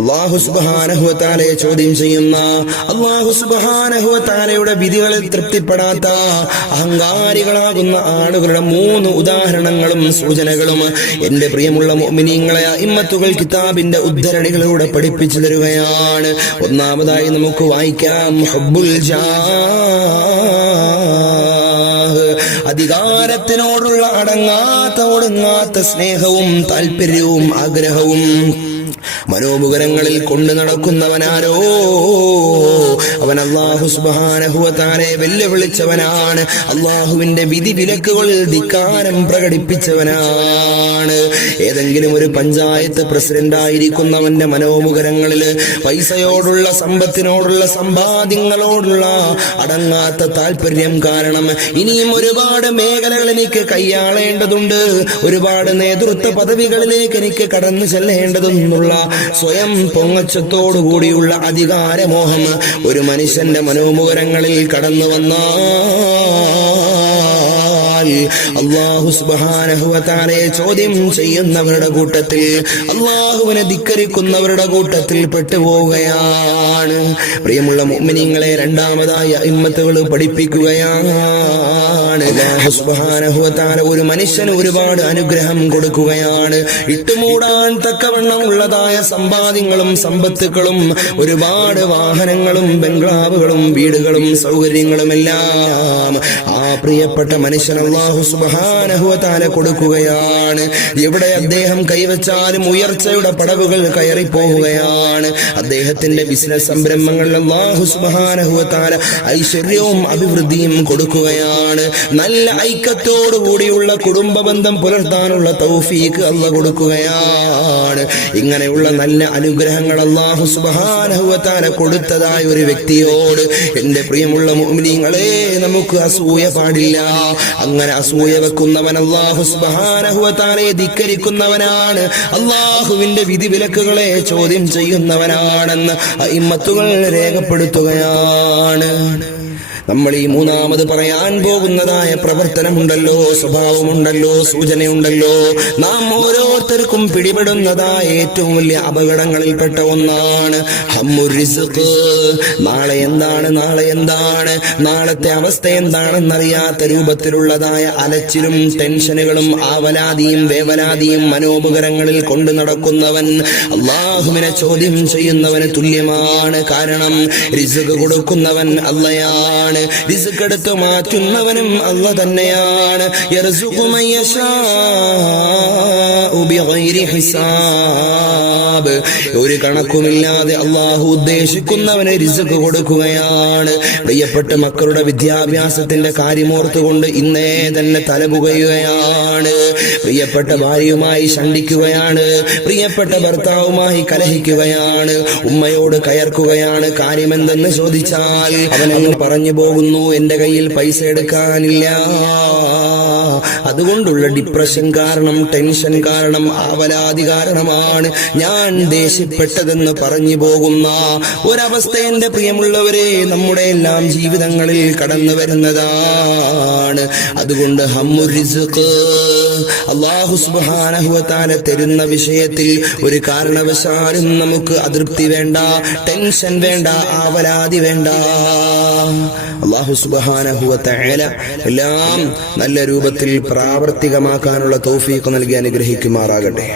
അല്ലാഹു സുബ്ഹാനഹു വ തആലയെ ചോദ്യം ചെയ്യുന്ന, അല്ലാഹു സുബ്ഹാനഹു വ തആലയുടെ വിധികളിൽ തൃപ്തിപ്പെടാത്ത അഹങ്കാരികളാകുന്ന ആളുകളുടെ 3 ഉദാഹരണങ്ങളും സൂചനകളും എന്റെ പ്രിയമുള്ള മുഅ്മിനീങ്ങളെ അഇമ്മത്തുകൾ കിതാബിന്റെ ഉദ്ധരണികളിലൂടെ പഠിപ്പിച്ചു തരുകയാണ്. ഒന്നാമതായി നമുക്ക് വായിക്കാം, ഹുബ്ബുൽ ജാഹ്, അധികാരത്തിനോടുള്ള അടങ്ങാത്ത ഒടുങ്ങാത്ത സ്നേഹവും താല്പര്യവും ആഗ്രഹവും മനോമുഖരങ്ങളിൽ കൊണ്ടു നടക്കുന്നവനാരോ അവൻ അല്ലാഹു സുബ്ഹാനഹു വ തആലയെ വെല്ലുവിളിച്ചവനാണ്. അല്ലാഹുവിന്റെ വിധി വിലക്കുകളിൽ ധിക്കാരം പ്രകടിപ്പിച്ചവനാണ്. ഏതെങ്കിലും ഒരു പഞ്ചായത്ത് പ്രസിഡന്റ് ആയിരിക്കുന്നവന്റെ മനോമുഖരങ്ങളിൽ പൈസയോടുള്ള, സമ്പത്തിനോടുള്ള, സമ്പാദ്യങ്ങളോടുള്ള അടങ്ങാത്ത താല്പര്യം കാരണം ഇനിയും ഒരുപാട് മേഖലകൾ എനിക്ക് കൈയാളേണ്ടതുണ്ട്, ഒരുപാട് നേതൃത്വ പദവികളിലേക്ക് എനിക്ക് കടന്നു ചെല്ലേണ്ടതെന്നുള്ള സ്വയം പൊങ്ങച്ചത്തോടുകൂടിയുള്ള അധികാരമോഹം ഒരു മനുഷ്യന്റെ മനോമുഖരങ്ങളിൽ കടന്നു വന്നാൽ അല്ലാഹു സുബ്ഹാനഹു വ തആലയെ ചോദ്യം ചെയ്യുന്നവരുടെ കൂട്ടത്തിൽ, അല്ലാഹുവിനെ ധിക്കരിക്കുന്നവരുടെ കൂട്ടത്തിൽ പെട്ടുപോവുകയാണ്. പ്രിയമുള്ള മുഅ്മിനീങ്ങളെ, രണ്ടാമതായി അഇമ്മത്തുകൾ പഠിപ്പിക്കുകയാണ്, അല്ലാഹു സുബ്ഹാനഹു വ തആല ഒരു മനുഷ്യന് ഒരുപാട് അനുഗ്രഹം കൊടുക്കുകയാണ്. ഇട്ടുമൂടാൻ തക്കവണ്ണം ഉള്ളതായ സമ്പാദ്യങ്ങളും സമ്പത്തുക്കളും, ഒരുപാട് വാഹനങ്ങളും ബംഗ്ലാവുകളും വീടുകളും സൗകര്യങ്ങളും എല്ലാം ആ പ്രിയപ്പെട്ട മനുഷ്യൻ അല്ലാഹു സുബ്ഹാനഹു വ തആല കൊടുക്കുകയാണ്. എവിടെ അദ്ദേഹം കൈവച്ചാലും ഉയർച്ചയുടെ പടവുകൾ കയറിപ്പോവുകയാണ്. അദ്ദേഹത്തിന്റെ ബിസിനസ് സംരംഭങ്ങളിൽ അല്ലാഹു സുബ്ഹാനഹു വ തആല ഐശ്വര്യവും അഭിവൃദ്ധിയും കൊടുക്കുകയാണ്. നല്ല ഐക്യത്തോടു കൂടിയുള്ള കുടുംബ ബന്ധം പുലർത്താനുള്ള തൗഫീഖ് അല്ലാഹു കൊടുക്കുകയാണ്. ഇങ്ങനെയുള്ള നല്ല അനുഗ്രഹങ്ങൾ അല്ലാഹു സുബ്ഹാനഹു വ തആല കൊടുത്തതായ ഒരു വ്യക്തിയോട് എന്റെ പ്രിയമുള്ള മുഅ്മിനീങ്ങളെ, നമുക്ക് അസൂയ പാടില്ല. അങ്ങനെ അസൂയ വെക്കുന്നവൻ അല്ലാഹു സുബ്ഹാനഹു വ തആലയെ ധിക്കരിക്കുന്നവനാണ്, അല്ലാഹുവിന്റെ വിധി വിലക്കുകളെ ചോദ്യം ചെയ്യുന്നവനാണെന്ന് അഇമ്മത്തുകൾ രേഖപ്പെടുത്തുകയാണ്. നമ്മൾ ഈ മൂന്നാമത് പറയാൻ പോകുന്നതായ പ്രവർത്തനമുണ്ടല്ലോ, സ്വഭാവമുണ്ടല്ലോ, സൂചനയുണ്ടല്ലോ, നാം ഓരോരുത്തർക്കും പിടിപെടുന്നതായ ഏറ്റവും വലിയ അപകടങ്ങളിൽപ്പെട്ട ഒന്നാണ് ഹമ്മുർ റിസ്ഖ്. നാളെ എന്താണ്, നാളത്തെ അവസ്ഥ എന്താണെന്നറിയാത്ത രൂപത്തിലുള്ളതായ അലച്ചിലും ടെൻഷനുകളും ആവലാതിയും വേവലാതിയും മനോമുഖരങ്ങളിൽ കൊണ്ടു നടക്കുന്നവൻ അല്ലാഹുവിനെ ചോദ്യം ചെയ്യുന്നവന് തുല്യമാണ്. കാരണം റിസ്ഖ് കൊടുക്കുന്നവൻ അല്ലാഹുവാണ്, റിസ്ക് എടുത്ത് മാറ്റുന്നവനും അല്ലാഹു തന്നെയാണ്. യർസുഖു മൻ യശാഉ ബിഗൈരി ഹിസാബ്, ഒരു കണക്കുമില്ലാതെ അല്ലാഹു ഉദ്ദേശിക്കുന്നവന് റിസ്ക് കൊടുക്കുകയാണ്. പ്രിയപ്പെട്ട മക്കളുടെ വിദ്യാഭ്യാസത്തിന്റെ കാര്യമോർത്തുകൊണ്ട് ഇന്നേ തന്നെ തലപുകയുകയാണ്. പ്രിയപ്പെട്ട ഭാര്യയുമായി ശണ്ഡിക്കുകയാണ്, പ്രിയപ്പെട്ട ഭർത്താവുമായി കലഹിക്കുകയാണ്, ഉമ്മയോട് കയർക്കുകയാണ്. കാര്യമെന്തെന്ന് ചോദിച്ചാൽ അവനങ്ങ് പറഞ്ഞു പോകുന്നു, എന്റെ കയ്യിൽ പൈസ എടുക്കാനില്ല. അതുകൊണ്ടുള്ള ഡിപ്രഷൻ കാരണം, ടെൻഷൻ കാരണം, ആവലാതി കാരണമാണ് ഞാൻ ദേഷ്യപ്പെട്ടതെന്ന് പറഞ്ഞു പോകുന്ന ഒരവസ്ഥ എന്റെ പ്രിയമുള്ളവരെ നമ്മുടെ എല്ലാം ജീവിതങ്ങളിൽ കടന്നു വരുന്നതാണ്. അതുകൊണ്ട് ഹമ്മുർ റിസ്ഖ്, അല്ലാഹു സുബ്ഹാനഹു വ തആല തരുന്ന വിഷയത്തിൽ ഒരു കാരണവശാലും നമുക്ക് അതൃപ്തി വേണ്ട, ടെൻഷൻ വേണ്ട, ആവലാതി വേണ്ട. അല്ലാഹു സുബ്ഹാനഹു വ തആല എല്ലാം നല്ല രൂപത്തിൽ പ്രാവർത്തികമാക്കാനുള്ള തൗഫീഖ് നൽകി അനുഗ്രഹിക്കുമാറാകട്ടെ.